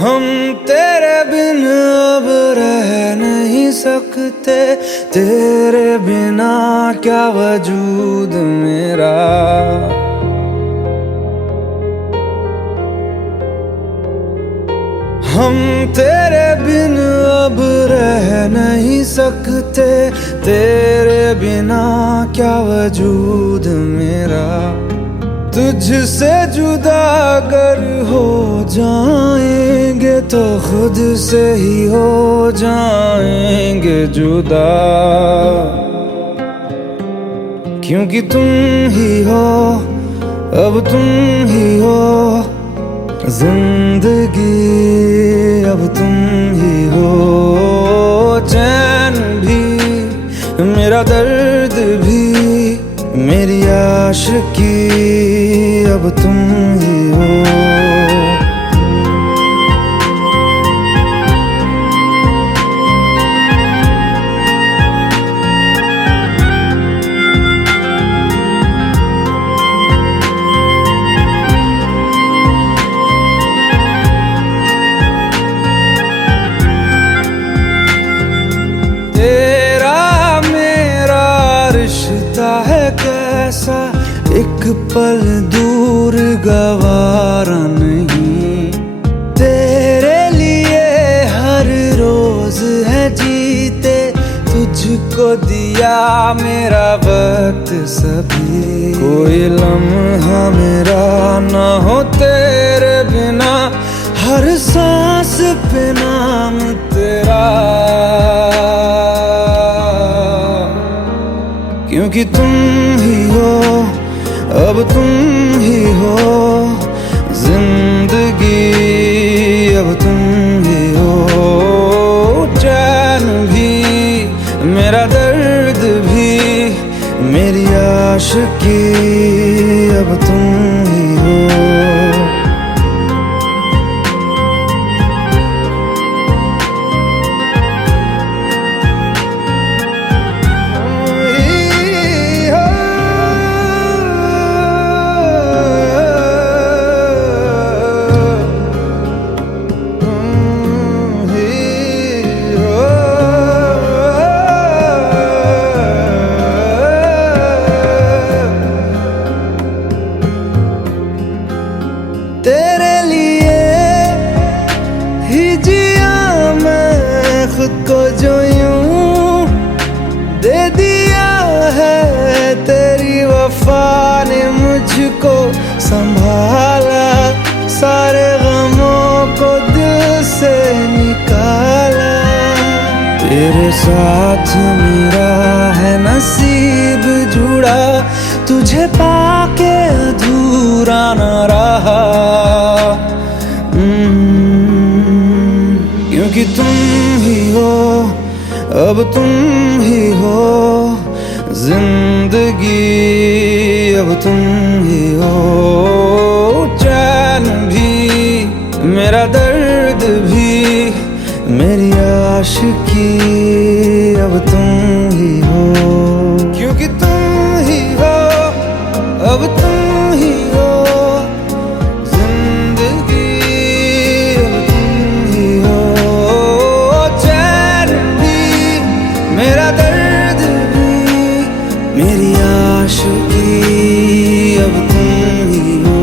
हम तेरे बिन अब रह नहीं सकते, तेरे बिना क्या वजूद मेरा। हम तेरे बिन अब रह नहीं सकते, तेरे बिना क्या वजूद मेरा। तुझसे जुदा अगर हो जाएंगे तो खुद से ही हो जाएंगे जुदा, क्योंकि तुम ही हो, अब तुम ही हो जिंदगी, अब तुम ही हो। चैन भी मेरा दर्द भी मेरी आशिकी, अब तुम ही हो। है कैसा एक पल दूर गवारा नहीं, तेरे लिए हर रोज है जीते, तुझको दिया मेरा वक्त सभी। कोई लम्हा मेरा ना हो तेरे बिना, हर सांस पे नाम तेरा, क्योंकि तुम ही हो, अब तुम ही हो जिंदगी, अब तुम ही हो। चैन भी मेरा दर्द भी मेरी आशिकी, अब तुम ही हो। तेरे लिए ही जिया मैं खुद को, जो यूं दे दिया है तेरी वफा ने मुझको संभाला, सारे गमों को दिल से निकाला। तेरे साथ मेरा है नसीब जुड़ा, तुझे पाके अधूरा न रहा, क्योंकि तुम ही हो, अब तुम ही हो जिंदगी, अब तुम ही हो। चैन भी मेरा दर्द भी मेरी आशिकी, अब तुम ही हो, क्योंकि तुम ही हो, अब तुम ही हो जिंदगी, अब तुम ही हो। चैन भी मेरा दर्द भी मेरी आशिकी, अब तुम ही हो।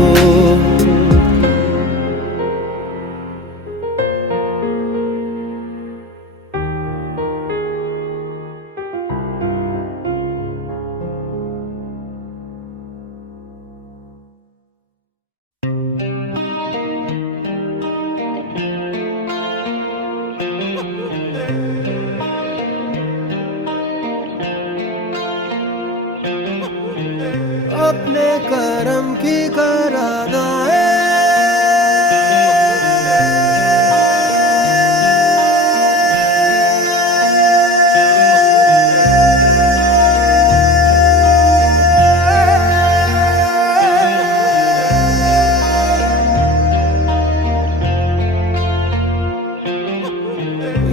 अपने करम की करादाए,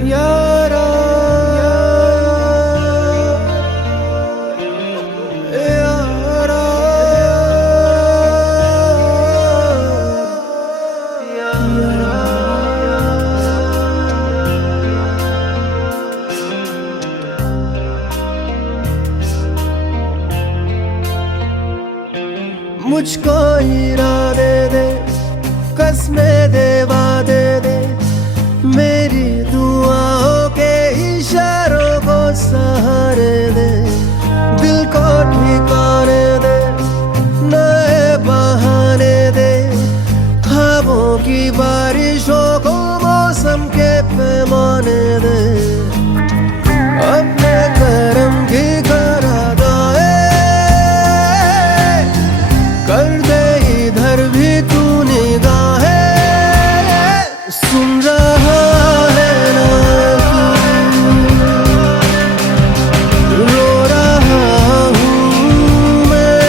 यारा यारा मुझको इरादे दे, कसमें दे, वादे दे, मेरी दुआओं के इशारों को सहारे दे, दिल को ठिकाने दे, नए बहाने दे, ख्वाबों की बारिशों को मौसम के पैमाने दे, अपने करम की करादाए कर दे, इधर भी तू निगाहें सुन रहा है ना तू, रो रहा हूँ मैं,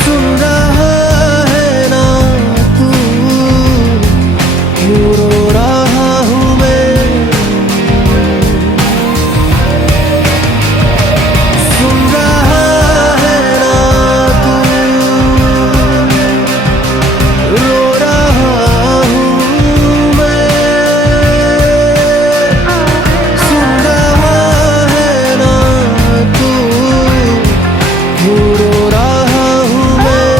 सुन रहा है ना तू, क्यों रो रहा हूँ मैं, सुन रहा है ना तू, रो रहा हूँ मैं, सुन रहा है ना तू, क्यों रो रहा हूँ मैं।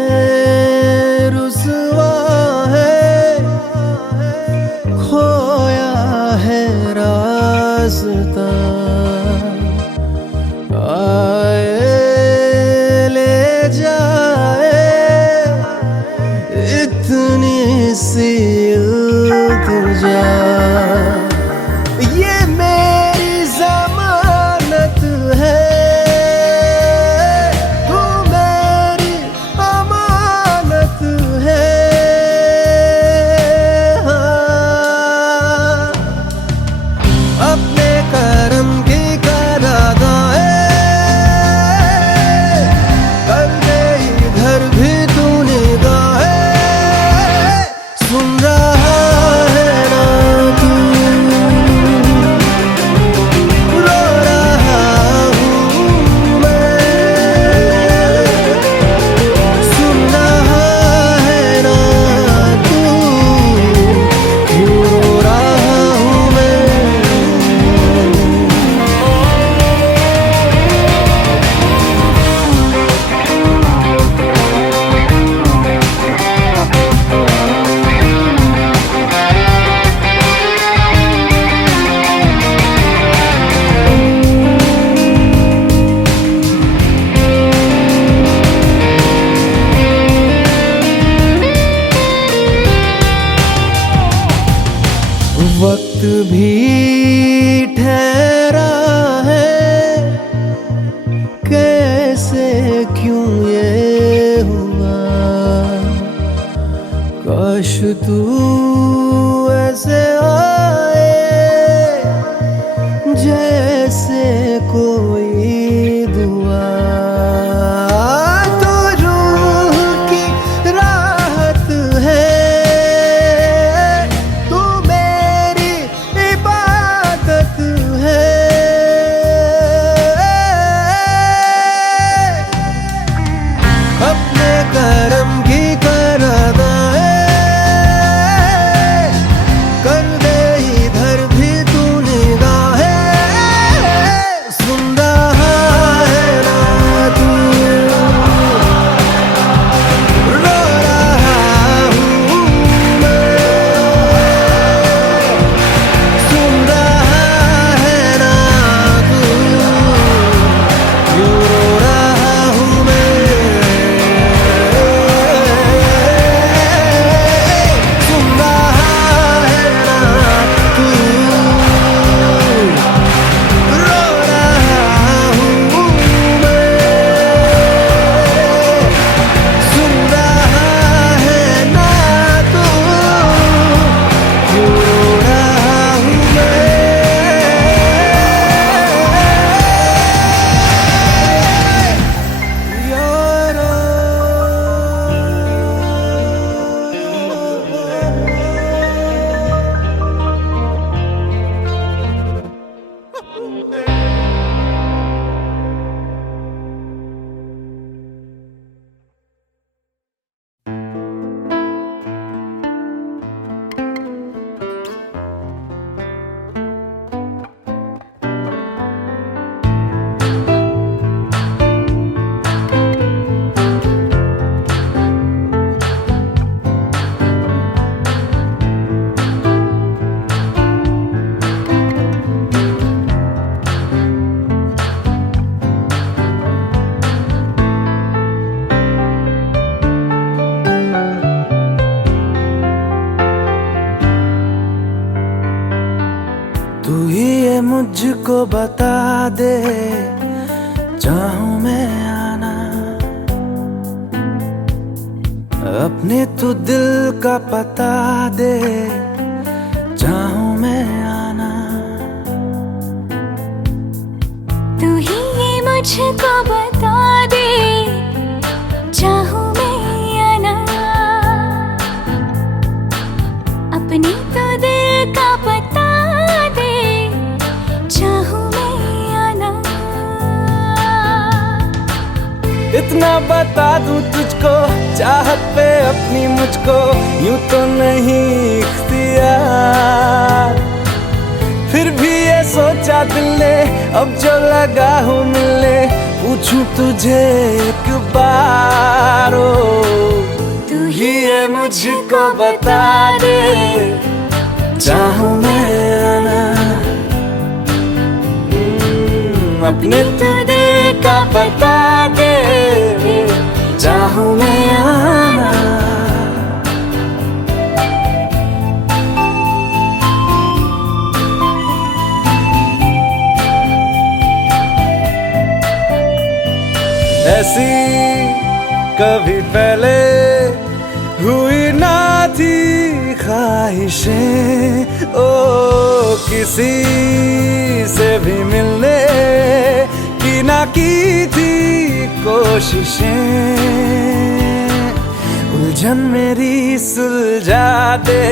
मंजिलें रुसवा है, खोया है रास्ता, आए ले जाए इतनी सी इल्तिजा, ये मेरी जमानत है, तू मेरी अमानत है, हाँ। अपने करम की करादाए कर दे, इधर भी तू निगाहें सुन रहा है ना तू, रो रहा हूँ मैं, सुन रहा है ना तू, क्यों रो रहा हूँ मैं। वक्त भी ठहरा है, कैसे क्यों ये हुआ, काश तू ऐसे आए जैसे कोई दुआ, तो रूह की राहत है, तू मेरी इबादत है, अपने करम की करादाए कर दे, इधर भी तू निगाहें सुन रहा तू ही ये मुझको बता दे, चाहूं मैं आना अपने तू दिल का पता दे, चाहूं मैं आना। तू ही ये मुझको बता दे, चाहूं मैं आना अपने तो दिल का पता दे, चाहूं मैं आना। इतना बता दूं तुझको, चाहत पे अपनी मुझको यूं तो नहीं इख्तियार, फिर भी ये सोचा दिल ने अब जो लगा हूँ मिलने, पूछूं तुझे एक बार। ओ तू ही ये मुझको बता दे, चाहूं मैं आना अपने तो दिल का पता दे, चाहूं मैं आना। ऐसी कभी पहले हुई ना थी ख्वाहिशें, ओ किसी से भी मिलने की ना की थी कोशिशें, उलझन मेरी सुलझा दे,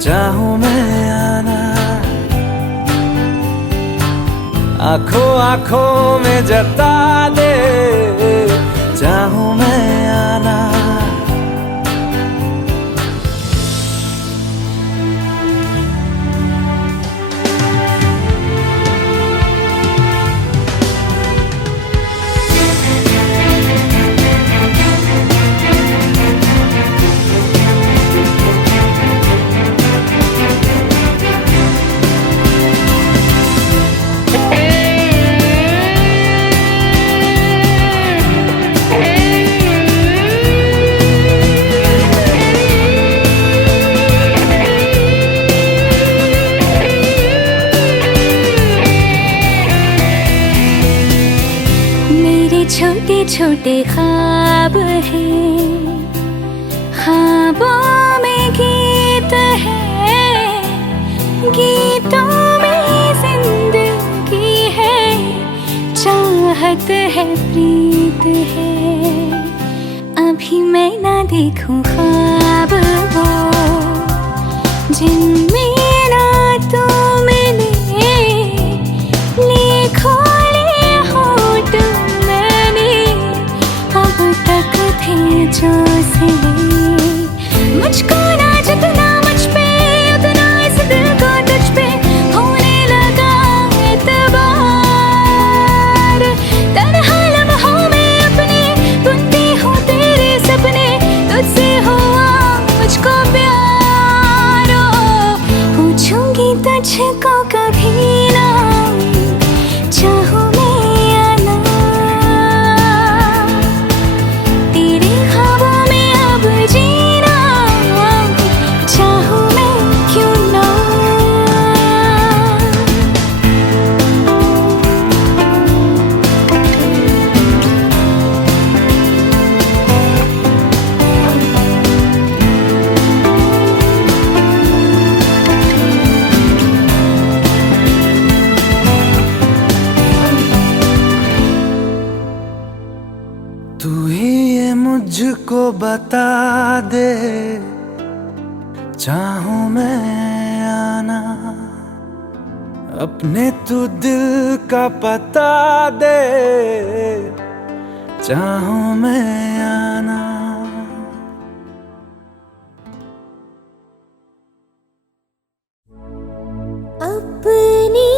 चाहूं मैं आना आंखों आंखों में जता दे, चाहूं मैं आना। छोटे छोटे ख्वाब हैं, ख्वाबों में गीत है, गीतों में जिंदगी है, चाहत है प्रीत है। अभी मैं ना देखूं ख्वाब वो जिनमें ना तू मिले, लिखो जो सिले मुझको ना जितना मुझ पे उतना इस दिल को तुझ पे होने लगा एतबार। तन्हा लम्हों में अपने बुनती हूँ तेरे सपने, तुझसे हुआ मुझको प्यार। पूछूंगी तुझको कभी ना, चाहूं मुझको बता दे, चाहूं मैं आना अपने तू दिल का पता दे, चाहूं मैं आना। अपनी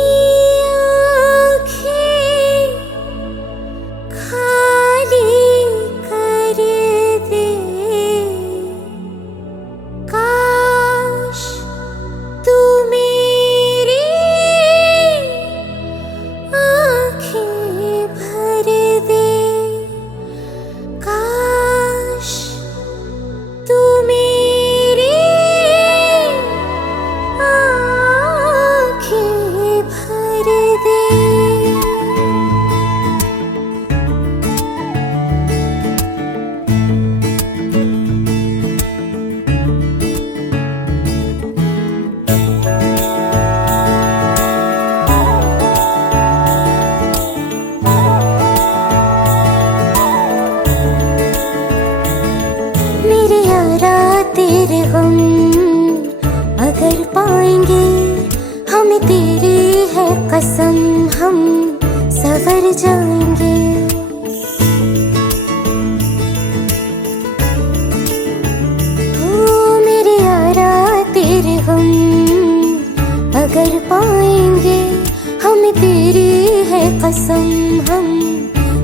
आँखें खाली कर दे, काश तू मेरी आँखें भर दे, काश तू मेरी आँखें भर दे। मेरे यारा तेरे गम अगर पाएंगे, हमें तेरी है कसम, हम सवर जाएंगे। हो मेरे यारा तेरे गम अगर पाएंगे, हमें तेरी है कसम, हम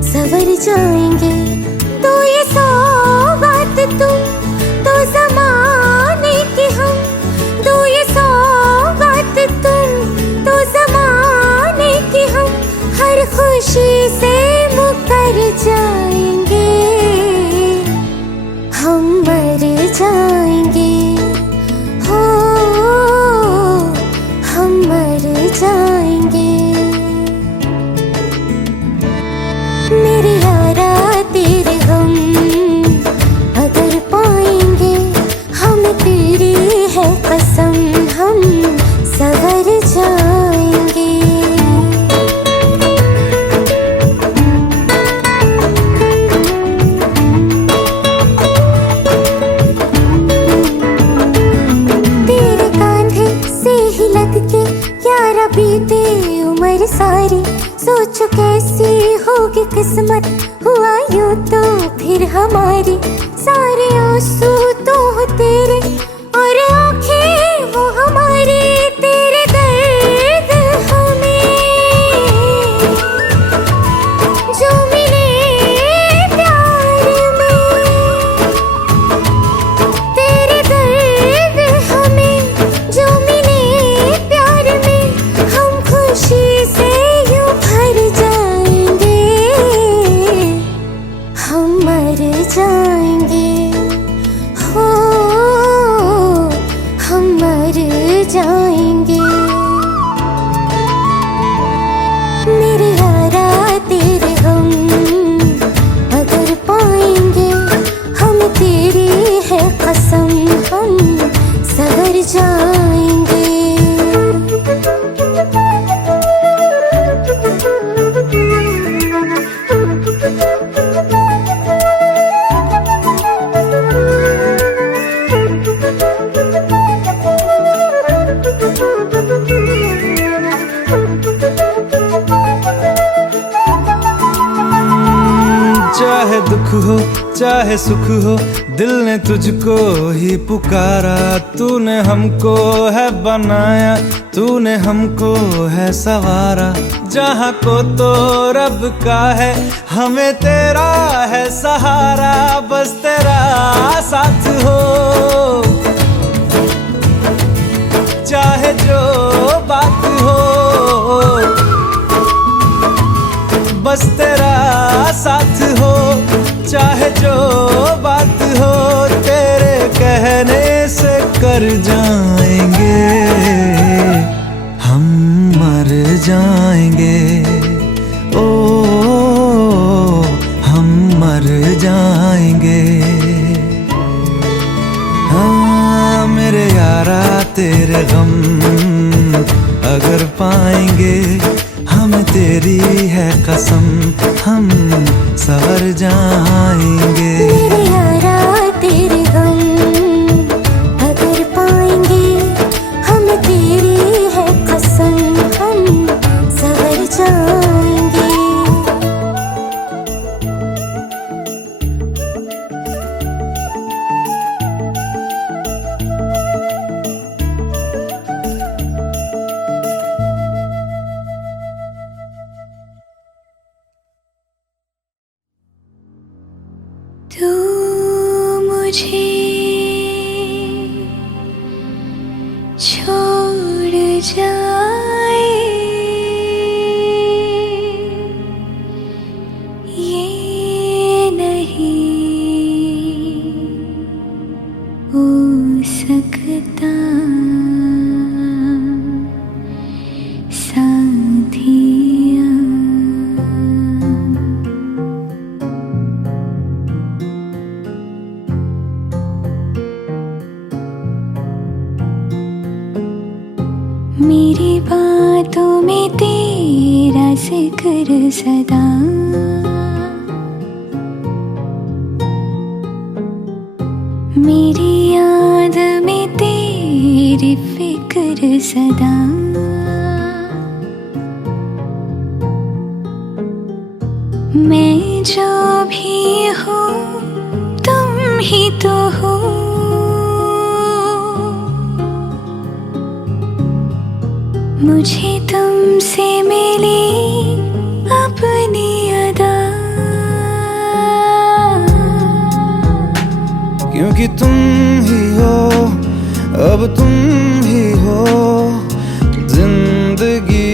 सवर जाएंगे। तो ये सौगात तुम तो ज़माने की हम, तो ये सौगात तुम तो ज़माने की हम, हर खुशी से मुकर जाएंगे, हम मर जाएंगे। हो हम मर जाएंगे। मेरे यारा तेरे गम अगर पाएंगे, हमें तेरी है कसम, हम सवर जाएंगे। तेरे कांधे से ही लग के यारा बीते उम्र सारी, सोचो कैसी होगी किस्मत, हुआ यूं तो फिर हमारी। सारे आंसू तो हो तेरे और आंखें वो हमारी, तेरे दर्द हमें जो मिले प्यार में, तेरे दर्द हमें जो मिले प्यार में, हम खुशी से यूं भर जाएंगे, हम मर जाएंगे। हो हम मर जाएंगे। मेरे यारा तेरे गम अगर पाएंगे, हमें तेरी है कसम, हम सवर जाएंगे। चाहे दुख हो चाहे सुख हो, दिल ने तुझको ही पुकारा। तूने हमको है बनाया, तूने हमको है सवारा। जहाँ को तो रब का है, हमें तेरा है सहारा। बस तेरा साथ हो, चाहे जो बात हो, बस तेरा साथ हो, चाहे जो बात हो। तेरे कहने से कर जाएंगे, हम मर जाएंगे। ओ हम मर जाएंगे। हाँ मेरे यारा तेरे गम अगर पाएंगे, हमें तेरी है कसम, हम सवर जाएंगे। मेरे यारा तेरे गम अगर पाएंगे, हमें तेरी है कसम, हम तू मुझे छोड़ जाए ये नहीं हो सकता साथिया। मेरी बातों में तेरा जिक्र सदा, मेरी याद में तेरी फिक्र सदा। मैं जो भी हूँ तुम ही तो हो, मुझे तुमसे मिली अपनी अदा। क्योंकि तुम ही हो, अब तुम ही हो जिंदगी,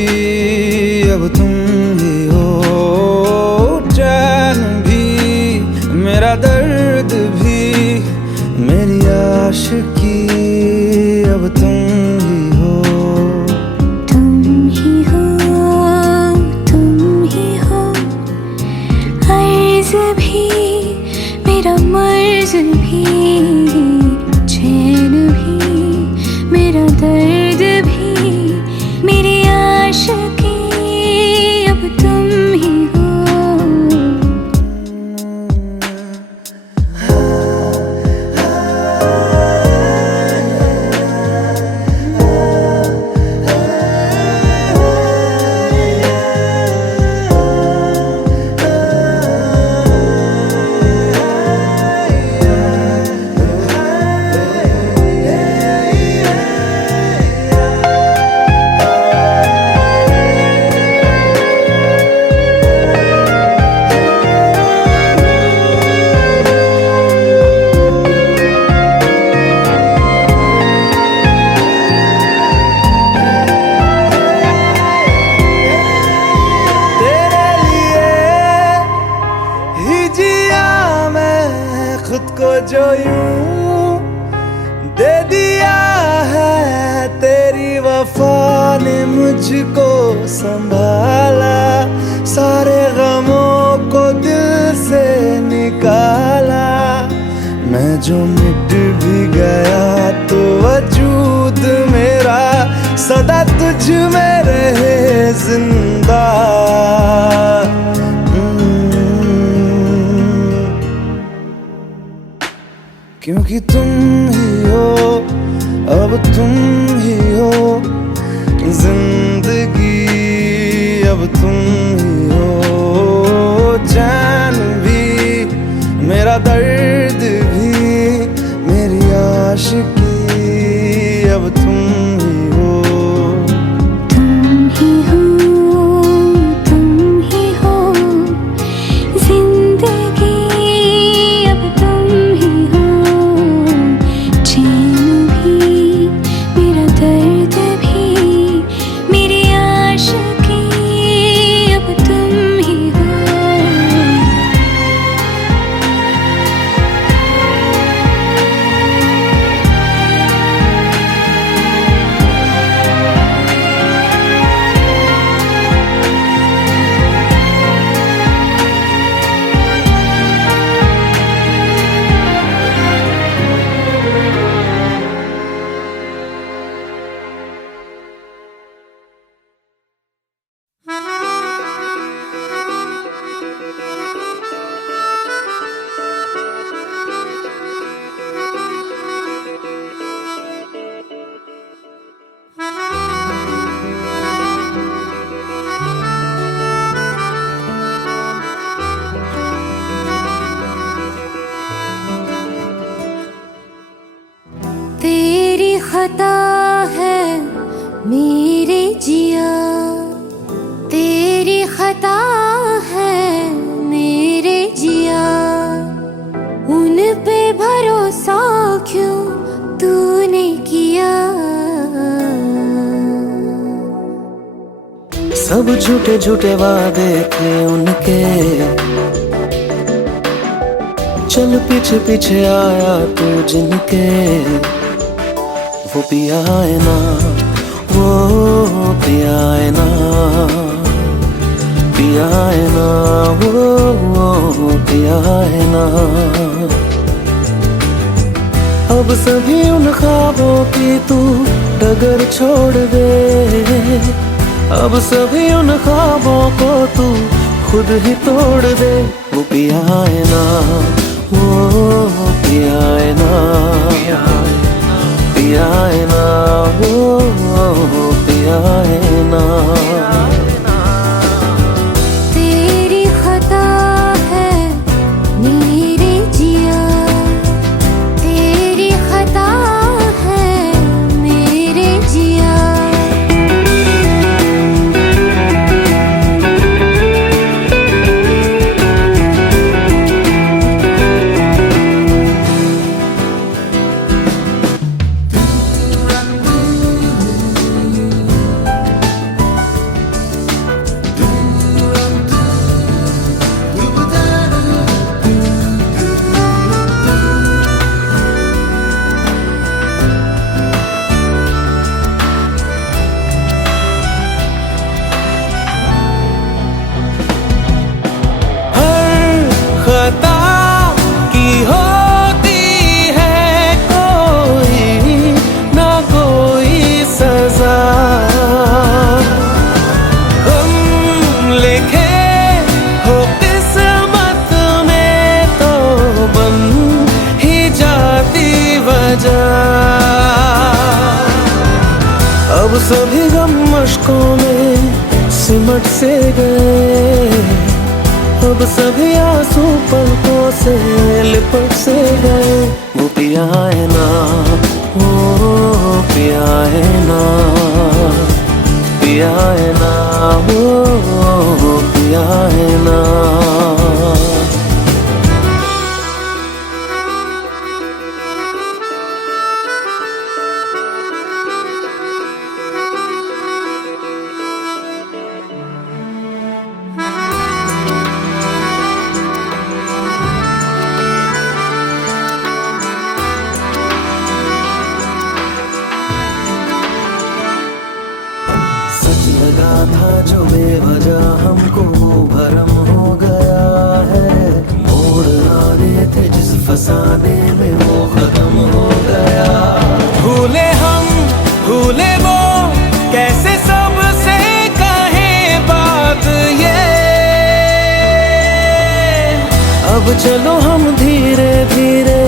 अब तुम ही हो चैन भी, मेरा दर्द भी, मेरी आशिकी, अब तुम ही हो। तुम ही हो, तुम ही हो, अर्ज़ भी मेरा मर्ज़ भी, चैन भी मेरा दर्द भी, मेरी आशिकी, अब तुम ही हो। खुद को जो यूं दे दिया है, तेरी वफा ने मुझको संभाला, सारे गमों को दिल से निकाला। मैं जो मिट भी गया तो वजूद मेरा सदा तुझ में रहे जिंदा। क्योंकि तुम ही हो, अब तुम ही हो जिंदगी, अब तुम ही हो चैन भी, मेरा दर्द भी, मेरी आशिकी, अब तुम ही हो। तुम ही हो, तुम ही हो जिंदगी, अब तुम ही हो चैन भी, मेरा दर्द भी, मेरी आशिकी, अब तुम ही हो। सब झूठे झूठे वादे थे उनके, चल पीछे पीछे आया तू जिनके, वो पिया है ना, वो पिया है ना, पिया है ना, वो पिया है ना। अब सभी उन ख्वाबों की तू डगर छोड़ दे, अब सभी उन ख्वाबों को तू खुद ही तोड़ दे। वो पिया है ना, वो पिया है ना, पिया है ना, वो पिया है ना। तेरी खता है मेरे जिया, तेरी खता है मेरे जिया। खता की होती है कोई ना कोई सजा, हम लिखे हो किस्मत में तो बन ही जाती वजह। अब सभी गम मशकों में सिमट से गए, अब सभी आंसू पलकों से लिपट से गए। वो पिया है ना, वो पिया है ना, पिया है ना, वो पिया है ना। लगा था जो बेवजह हमको भरम हो गया है, मोड़ आने थे जिस फसाने में वो खत्म हो गया। भूले हम भूले वो कैसे सबसे कहें बात ये, अब चलो हम धीरे धीरे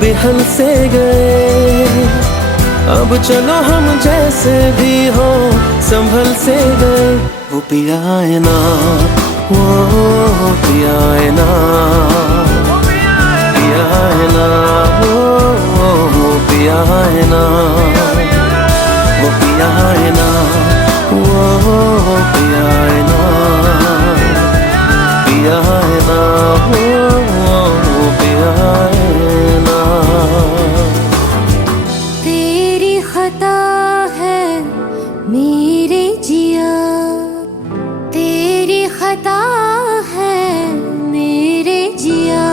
बिहल से गए, अब चलो हम जैसे भी हो संभल से गए। वो पिया है ना, वो पिया है ना, पिया है ना, वो पिया है ना, वो पिया है ना, वो पिया है ना, पिया है ना, वो पिया है ना। खता है मेरे जिया, तेरी खता है मेरे जिया।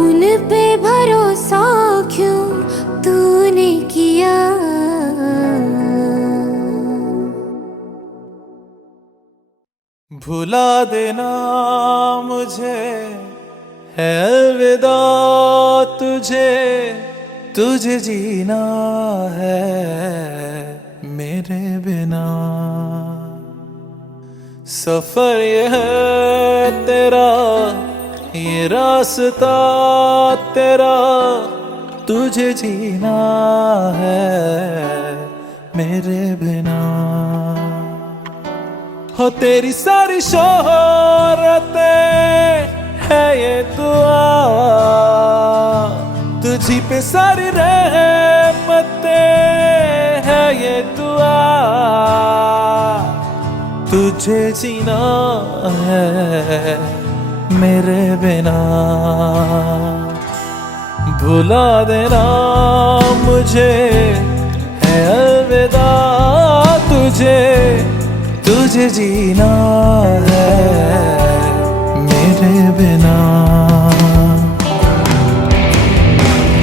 उन पे भरोसा क्यों तूने किया, भुला देना मुझे है अलविदा तुझे, तुझे जीना है मेरे बिना। सफर ये है तेरा, ये रास्ता तेरा, तुझे जीना है मेरे बिना। हो तेरी सारी शोहरतें है ये दुआ, तुझी पे सारी रहमतें है ये दुआ। तुझे जीना है मेरे बिना, भुला देना मुझे है अलविदा तुझे, तुझे जीना है मेरे बिना।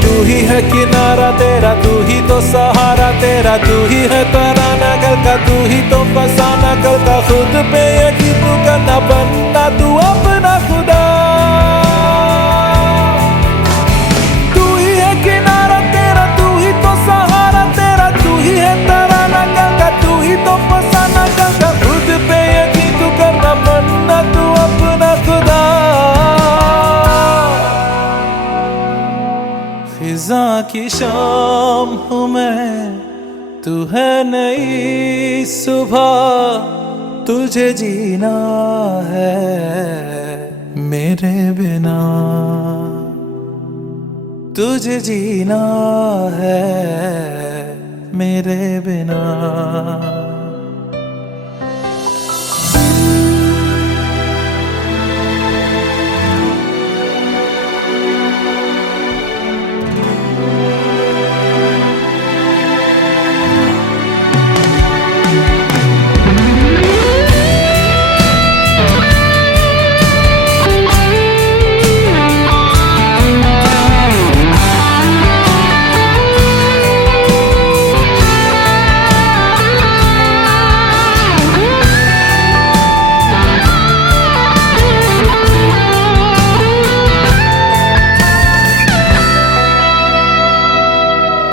तू ही है किनारा तेरा, तू ही तो सहारा तेरा, तू ही है तराना कल का, तू ही तो फसाना कल का। खुद पे यकीन तू करना, बनना तू अपना खुदा। तू ही है किनारा तेरा, तू ही तो सहारा तेरा, तू ही है तराना कल का, तू ही तो फसाना कल का। खुद पे यकीन तू करना, बनना तू अपना खुदा। फिजा की शाम हूँ मैं, तू है नई सुबह। तुझे जीना है मेरे बिना, तुझे जीना है मेरे बिना।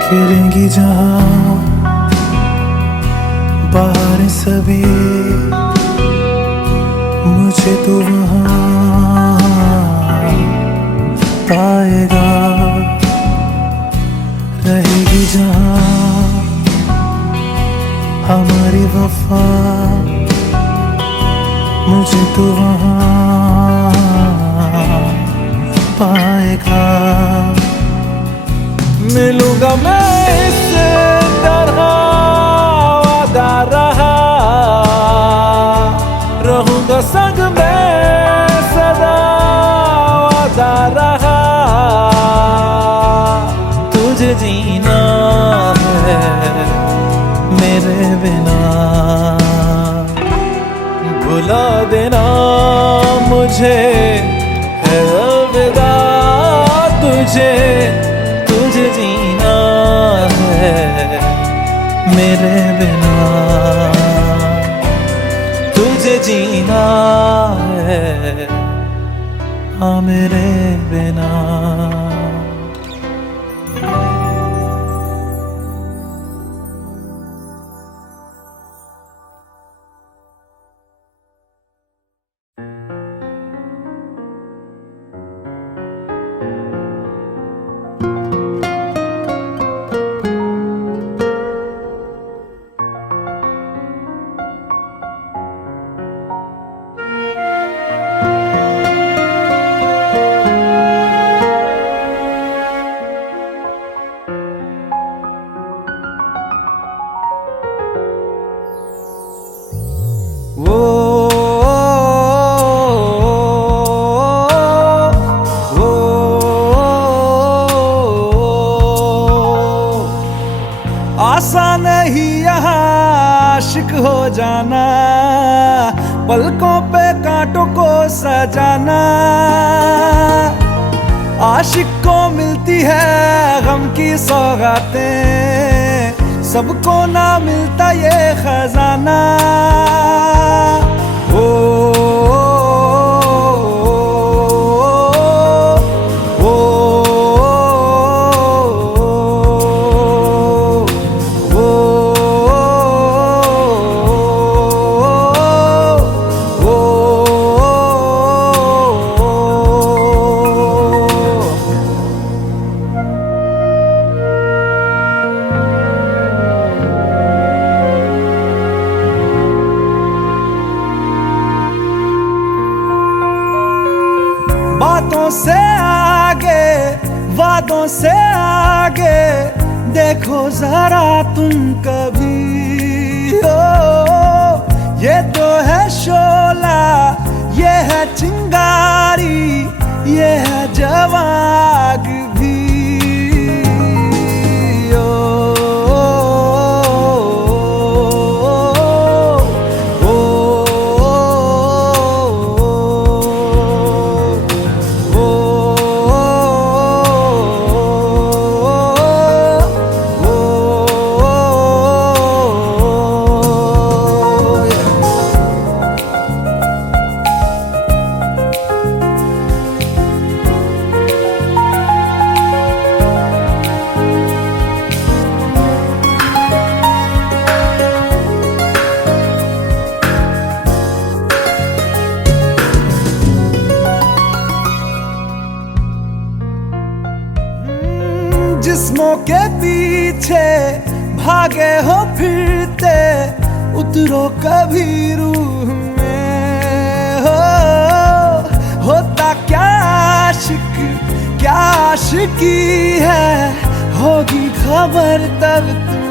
खेलेंगी जहाँ बाहर सभी, मुझे तो वहाँ पाएगा। रहेगी जहाँ हमारी वफा, मुझे तो वहाँ पाएगा। मिलूंगा मैं इस तरह वादा रहा, रहूंगा संग में सदा वादा रहा। तुझे जीना है मेरे बिना, भुला देना मुझे है अलविदा। तुझे जीना है मेरे बिना, तुझे जीना है हाँ मेरे बिना। आसान नहीं यहाँ आशिक हो जाना, पलकों पे कांटों को सजाना। आशिक को मिलती है गम की सौगातें, सबको ना मिलता ये खजाना। बातों से आगे, वादों से आगे, देखो जरा तुम कभी। ये तो है शोला, ये है चिंगारी, ये है जवाग भी। ओ, ओ, ओ, जिस्मों के पीछे भागे हो फिरते, उतरो कभी रूह में हो। होता क्या आशिक क्या आशिकी है, होगी खबर तब तुम्हें।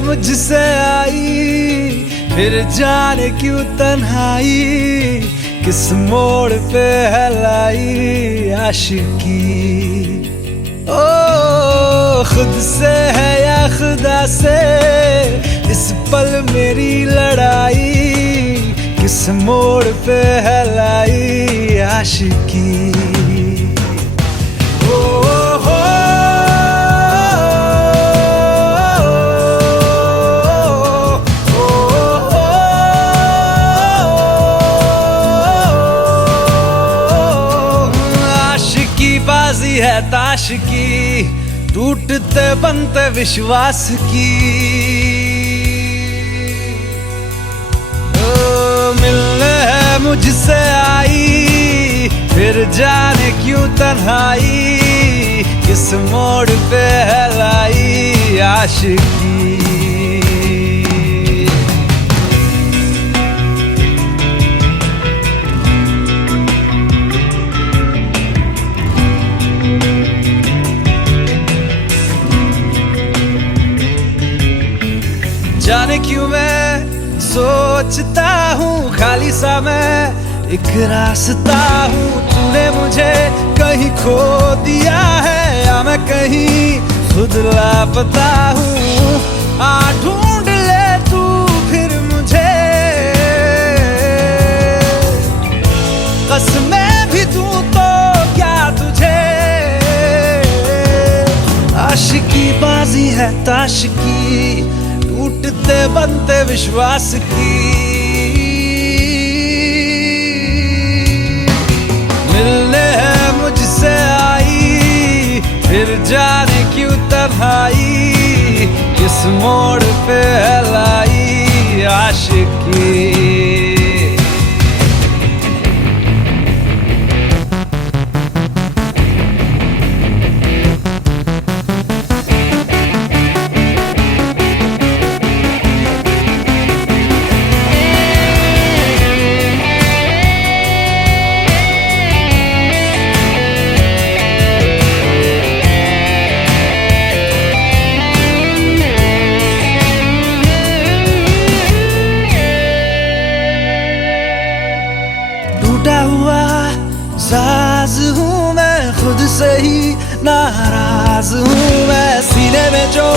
मुझसे आई, फिर जाने क्यों तन्हाई, किस मोड़ पे है लाई आशिकी। ओ खुद से है या खुदा से, इस पल मेरी लड़ाई, किस मोड़ पे है लाई आशिकी। बाजी है ताश की, टूटते बनते विश्वास की। ओ मिलने है मुझसे आई, फिर जाने क्यों तन्हाई, किस मोड़ पे है लाई आशिकी। जाने क्यों मैं सोचता हूँ, खाली सा मैं एक रास्ता हूँ। तूने मुझे कहीं खो दिया है, या मैं कहीं खुद लापता हूँ। आ ढूंढ ले तू फिर मुझे, कसमें भी दूँ तो क्या तुझे। आशिकी बाजी है ताश की, टूटते बनते विश्वास की। मिलने है मुझसे आई, फिर जाने क्यों तन्हाई, किस मोड़ पे है लाई आशिकी। टूटा हुआ साज हूँ मैं, खुद से ही नाराज हूँ मैं। सीने में जो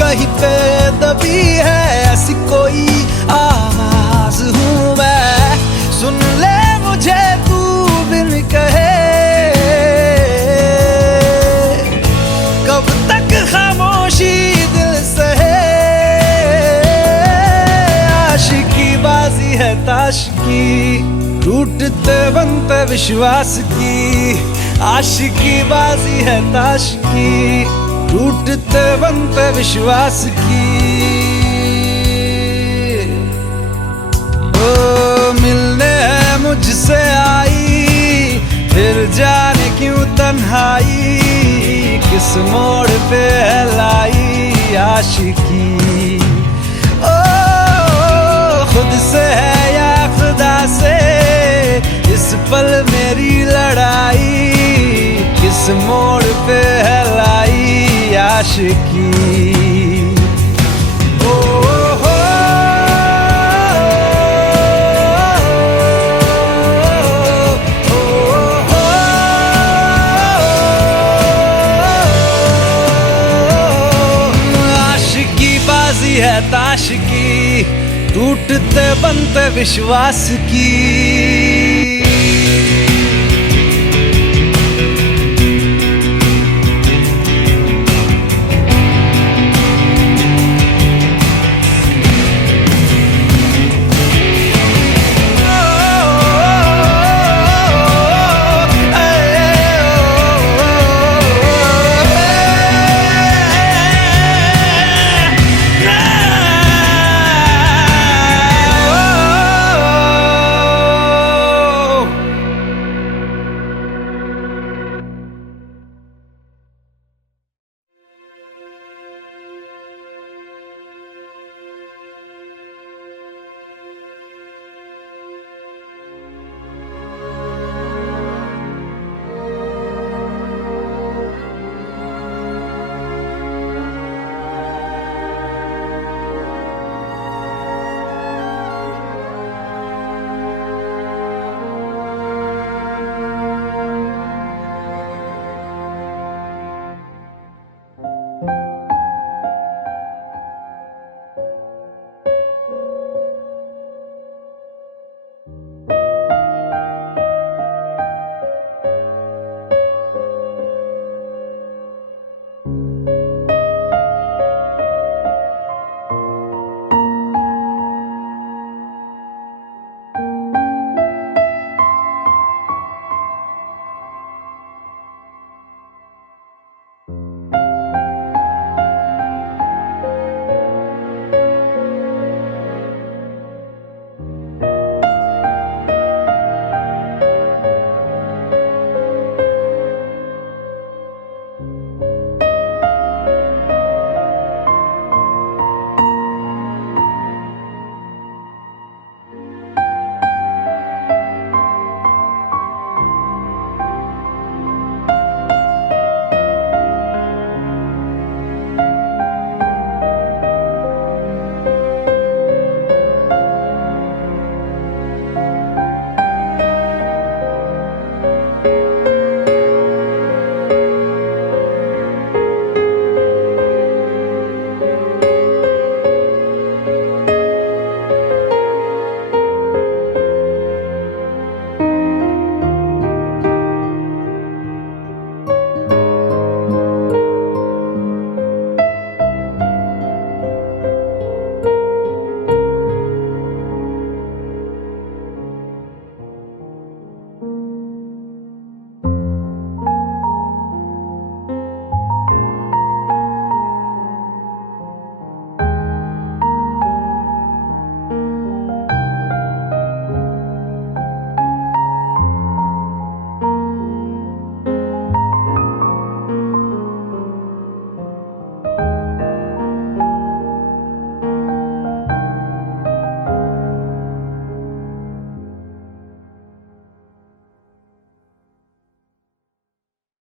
कहीं पे दबी है, ऐसी कोई आवाज हूँ मैं। सुन ले मुझे तू बिन कहे, कब तक खामोशी दिल सहे। आशिकी बाजी है ताश की, टूटते बनते विश्वास की। आशिकी बाजी है ताश की, टूटते बनते विश्वास की। ओ मिलने है मुझसे आई, फिर जाने क्यों तन्हाई, किस मोड़ पे है लाई आशिकी। ओ खुद से है या खुदा से, इस पल मेरी लड़ाई, किस मोड़ पे है लाई आशिकी। ओ हो आशिकी बाजी है ताश की, टूटते बनते विश्वास की।